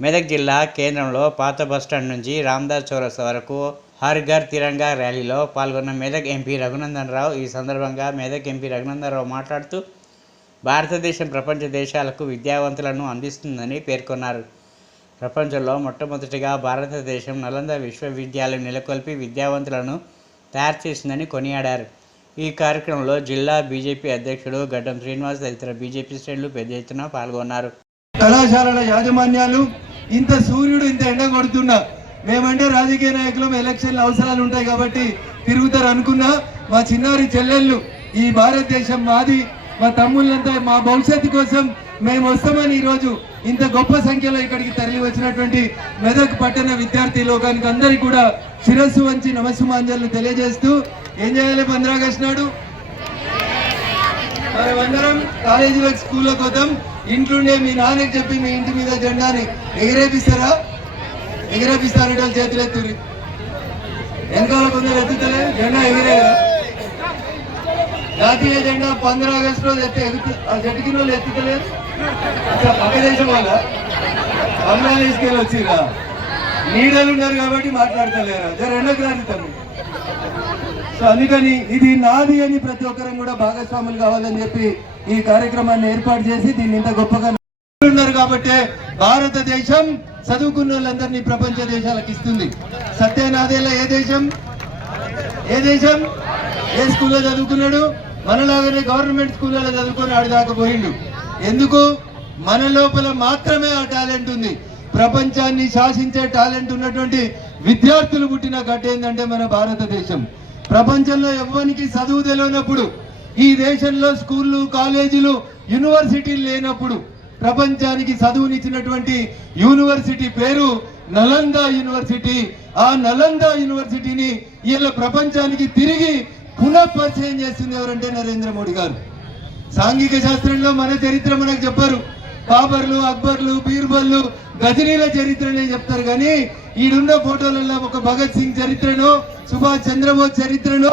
మెదక్ జిల్లా కేంద్రంలో పాత బస్టాండ్ నుంచి రామ్దాస్ చౌరస్ వరకు హర్ ఘర్ తిరంగా ర్యాలీలో పాల్గొన్న మెదక్ ఎంపీ రఘునందన్ రావు ఈ సందర్భంగా మెదక్ ఎంపీ రఘునందన్ రావు మాట్లాడుతూ భారతదేశం ప్రపంచ దేశాలకు విద్యావంతులను అందిస్తుందని పేర్కొన్నారు. ప్రపంచంలో మొట్టమొదటిగా భారతదేశం నలంద విశ్వవిద్యాలయం నెలకొల్పి విద్యావంతులను తయారు చేసిందని కొనియాడారు. ఈ కార్యక్రమంలో జిల్లా బీజేపీ అధ్యక్షుడు గడ్డం శ్రీనివాస్ తదితర బీజేపీ శ్రేణులు పెద్ద ఎత్తున పాల్గొన్నారు. కళాశాలల యాజమాన్యాలు ఇంత సూర్యుడు ఇంత ఎండ కొడుతున్నా మేమంటే రాజకీయ నాయకులం ఎలక్షన్ల అవసరాలు ఉంటాయి కాబట్టి తిరుగుతారు అనుకున్నా మా చిన్నారి చెల్లెళ్ళు ఈ భారతదేశం మాది మా తమ్ముళ్ళంతా మా భవిష్యత్తు కోసం మేము వస్తామని ఈరోజు ఇంత గొప్ప సంఖ్యలో ఇక్కడికి తరలి వచ్చినటువంటి మెదక్ పట్టణ విద్యార్థి లోకానికి అందరికీ కూడా శిరస్సు వంచి నమస్సుమాంజలు తెలియజేస్తూ ఏం చేయాలి పంద్రాగస్టు నాడు? మనమందరం కాలేజీలకు స్కూళ్ళకు వద్దాం ఇంట్లోనే మీ నాన్నకి చెప్పి మీ ఇంటి మీద జెండాని ఎగిరేపిస్తారా? ఎగిరేపిస్తారంటే వాళ్ళు చేతులు ఎత్తురి వెనకాల కొందరు ఎత్తుతలే జెండా ఎగిరేదా జాతీయ జెండా పంద్ర ఆగస్టు రోజు ఎగుతు ఆ జట్టు కింద వాళ్ళు ఎత్తుతలేదు పక్క దేశం వాళ్ళ. బంగ్లాదేశ్కి వచ్చిరా నీడలు ఉన్నారు కాబట్టి మాట్లాడతలేరా? జర రెండోకి రాదు తమ్ముడు. సో అందుకని ఇది నాది అని ప్రతి ఒక్కరం కూడా భాగస్వాములు కావాలని చెప్పి ఈ కార్యక్రమాన్ని ఏర్పాటు చేసి దీన్ని ఇంత గొప్పగా ఉన్నారు కాబట్టి భారతదేశం చదువుకున్న వాళ్ళందరినీ ప్రపంచ దేశాలకు ఇస్తుంది. సత్యనాదేలా ఏ దేశం? ఏ దేశం? ఏ స్కూల్లో చదువుకున్నాడు? మనలాగానే గవర్నమెంట్ స్కూళ్ళలో చదువుకొని ఆడిదాకా పోయిండు. ఎందుకు? మన లోపల మాత్రమే ఆ టాలెంట్ ఉంది. ప్రపంచాన్ని శాసించే టాలెంట్ ఉన్నటువంటి విద్యార్థులు పుట్టిన గట్ట ఏంటంటే మన భారతదేశం. ప్రపంచంలో ఎవరికి చదువు తెలియనప్పుడు ఈ దేశంలో స్కూళ్ళు కాలేజీలు యూనివర్సిటీలు లేనప్పుడు ప్రపంచానికి చదువునిచ్చినటువంటి యూనివర్సిటీ పేరు నలంద యూనివర్సిటీ. ఆ నలంద యూనివర్సిటీని వీళ్ళ ప్రపంచానికి తిరిగి పునఃపరిచయం చేస్తుంది ఎవరంటే నరేంద్ర మోడీ గారు. సాంఘిక శాస్త్రంలో మన చరిత్ర మనకు చెప్పారు. బాబర్లు అక్బర్లు బీర్బల్లు గజనీల చరిత్రనే చెప్తారు కానీ ఈడున్న ఫోటోలలో ఒక భగత్ సింగ్ చరిత్రను సుభాష్ చంద్రబోస్ చరిత్రను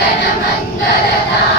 ಮಂಗಲ ಮಂಗಲದ